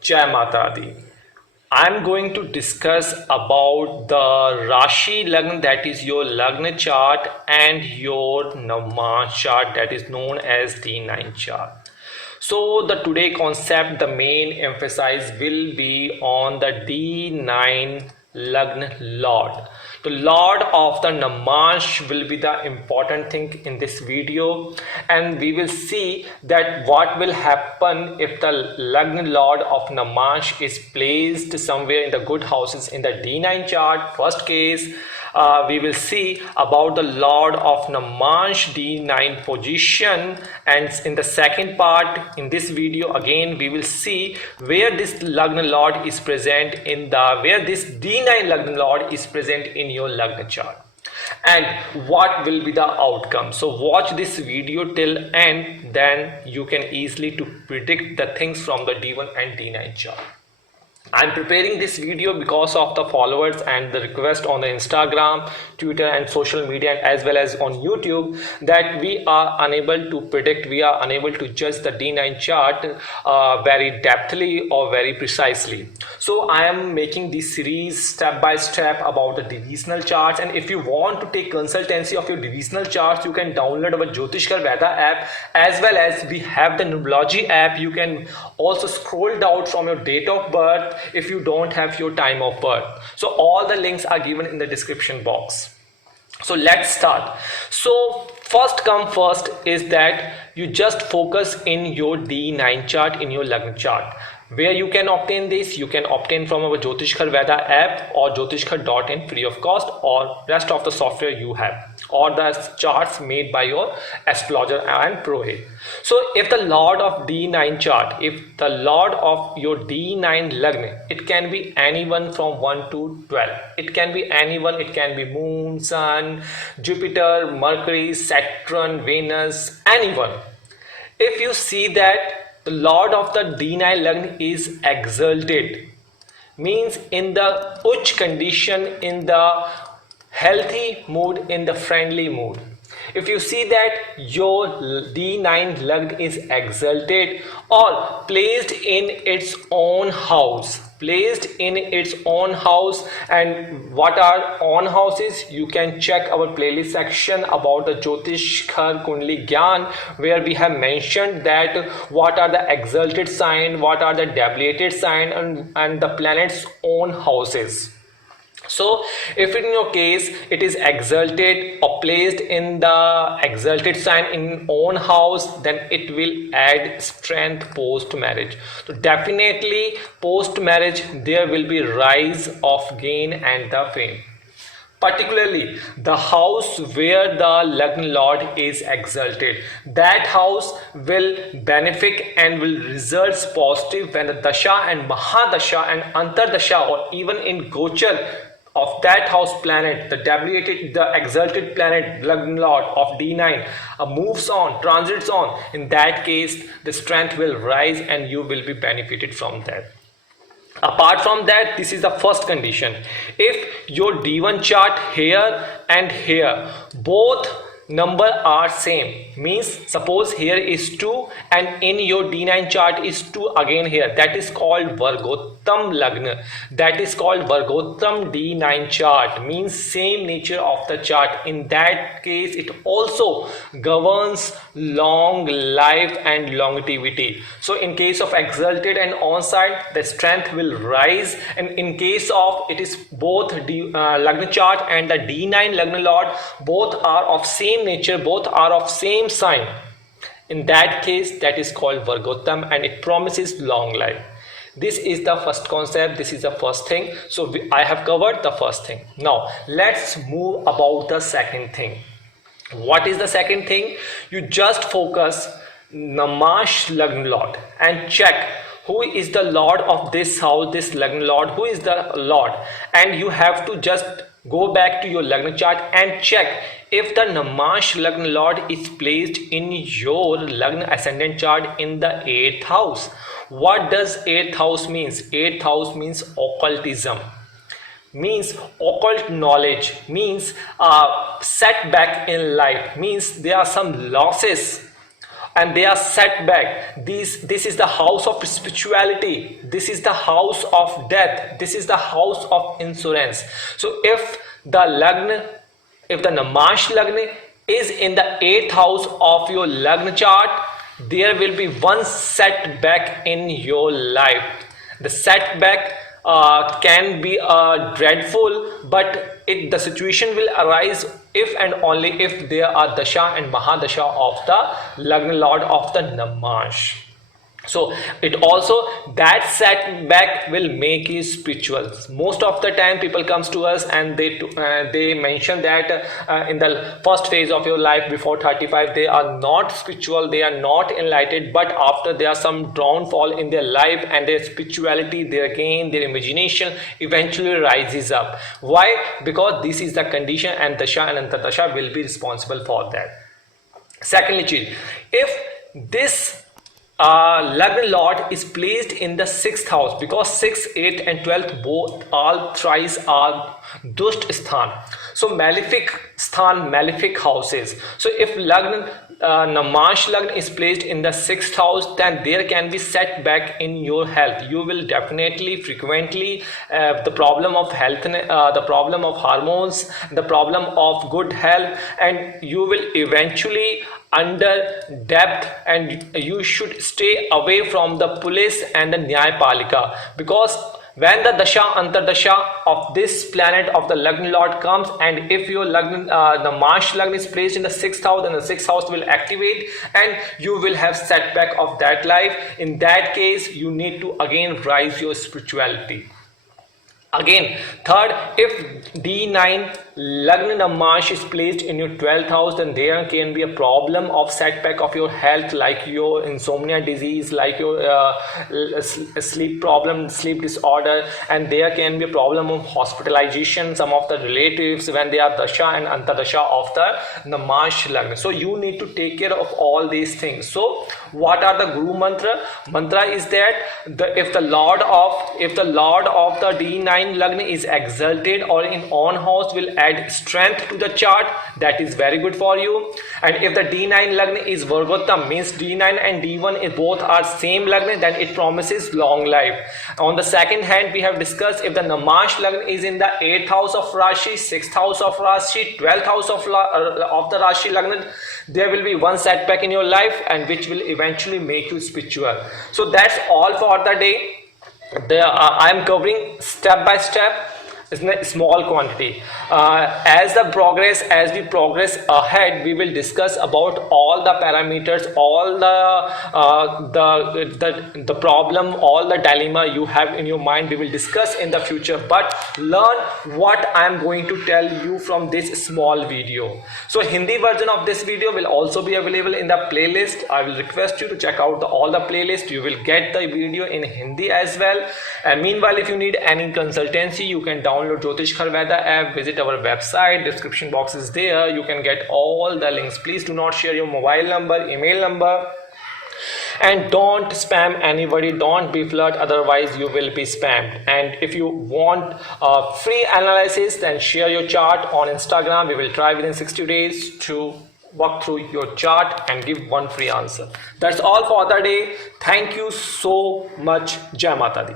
Jai Mata Di. I'm going to discuss about the Rashi Lagna, that is your Lagna chart, and your Navamsa chart, that is known as D9 chart. So the today concept, the main emphasis will be on the D9 Lagna Lord. The Lord of the Namash will be the important thing in this video, and we will see that what will happen if the Lagna Lord of Namash is placed somewhere in the good houses in the D9 chart. First case, we will see about the Lord of Namash D9 position, and in the second part in this video again we will see where this Lagna Lord is present in the where this D9 Lagna Lord is present in your Lagna chart and what will be the outcome. So watch this video till end, then you can easily to predict the things from the D1 and D9 chart. I'm preparing this video because of the followers and the request on the Instagram, Twitter and social media as well as on YouTube that we are unable to predict, we are unable to judge the D9 chart very depthly or very precisely. So I am making this series step by step about the divisional charts, and if you want to take consultancy of your divisional charts, you can download our Jyotishgher Veda app, as well as we have the Numerology app. You can also scroll down from your date of birth if you don't have your time of birth. So all the links are given in the description box. So let's start. So first come first is that you just focus in your D9 chart, in your Lagna chart. Where you can obtain this, you can obtain from our Jyotishgher Veda app or jyotishgher.in free of cost, or rest of the software you have, or the charts made by your astrologer and Purohit. So if the Lord of D9 chart, if the Lord of your D9 Lagna, it can be anyone from 1 to 12. It can be anyone, it can be Moon, Sun, Jupiter, Mercury, Saturn, Venus, anyone. If you see that the Lord of the D9 Lagna is exalted, means in the Uch condition, in the healthy mood, in the friendly mood. If you see that your D9 Lagna is exalted or placed in its own house, and what are own houses, you can check our playlist section about the Jyotishgher Kundli Gyan, where we have mentioned that what are the exalted sign, what are the debilitated sign, and the planets own houses. So if in your case it is exalted or placed in the exalted sign in own house, then it will add strength post marriage. So definitely post marriage there will be rise of gain and the fame. Particularly the house where the Lagna Lord is exalted, that house will benefit and will results positive when the Dasha and Mahadasha and Antardasha, or even in Gochar of that house planet, the debilitated, the exalted planet Lagna Lord of D9 moves on, transits on. In that case the strength will rise and you will be benefited from that. Apart from that, this is the first condition. If your D1 chart here and here both number are same, means suppose here is 2 and in your D9 chart is 2 again here, that is called Vargottam Lagna, that is called Vargottam D9 chart, means same nature of the chart. In that case it also governs long life and longevity. So in case of exalted and on-site, the strength will rise, and in case of it is both Lagna chart and the D9 Lagna Lord, both are of same nature, both are of same sign, in that case that is called Vargottam, and it promises long life. This is the first concept, this is the first thing. So I have covered the first thing. Now let's move about the second thing. What is the second thing? You just focus Namash Lagna Lord and check who is the Lord of this house, this Lagna Lord, who is the Lord, and you have to just go back to your Lagna chart and check if the Namash Lagna Lord is placed in your Lagna ascendant chart in the 8th house. What does 8th house means? 8th house means occultism, means occult knowledge, means setback in life, means there are some losses and they are set back. This is the house of spirituality, this is the house of death, this is the house of insurance. So if the Lagna, if the Namash Lagna is in the 8th house of your Lagna chart, there will be one setback in your life. The setback can be dreadful, but the situation will arise if and only if there are dasha and mahadasha of the Lagna lord of the Namash. So it also, that setback will make you spiritual. Most of the time people comes to us and they mention that in the first phase of your life before 35 they are not spiritual, they are not enlightened, but after there are some downfall in their life and their spirituality, their gain, their imagination eventually rises up. Why? Because this is the condition, and dasha and antardasha will be responsible for that. Secondly, if this Lagna lord is placed in the 6th house, because 6th, 8th and 12th both, all thrice are Dost sthan, so malefic sthan, malefic houses. So if Lagna Namash Lagna is placed in the 6th house, then there can be setback in your health. You will definitely frequently the problem of health, the problem of hormones, the problem of good health, and you will eventually under debt, and you should stay away from the police and the Nyayapalika, because when the dasha antardasha of this planet of the Lagna lord comes, and if your Lagna, the Namash Lagna is placed in the 6th house, then the 6th house will activate and you will have setback of that life. In that case, you need to again rise your spirituality. Again, third, if D9 Lagna Namash is placed in your 12th house, then there can be a problem of setback of your health, like your insomnia disease, like your sleep problem, sleep disorder, and there can be a problem of hospitalization, some of the relatives when they are dasha and antardasha of the Namash Lagna. So you need to take care of all these things. So what are the Guru mantra? Mantra is that if the Lord of the D9 Lagna is exalted or in on house, will add strength to the chart. That is very good for you. And if the D9 Lagna is Vargottam, means D9 and D1 is both are same Lagna, then it promises long life. On the second hand, we have discussed if the Namash Lagna is in the 8th house of Rashi, 6th house of Rashi, 12th house of the Rashi Lagna, there will be one setback in your life, and which will eventually make you spiritual. So that's all for the day. I am covering step by step in a small quantity. As we progress ahead, we will discuss about all the parameters, all the problem, all the dilemma you have in your mind. We will discuss in the future, but learn what I am going to tell you from this small video. So Hindi version of this video will also be available in the playlist. I will request you to check out all the playlist. You will get the video in Hindi as well. And meanwhile, if you need any consultancy, you can download Jyotishgher app, visit our website, description box is there, you can get all the links. Please do not share your mobile number, email number, and don't spam anybody, don't be flirt, otherwise you will be spammed. And if you want free analysis, then share your chart on Instagram. We will try within 60 days to walk through your chart and give one free answer. That's all for the day. Thank you so much. Jai Mata Di.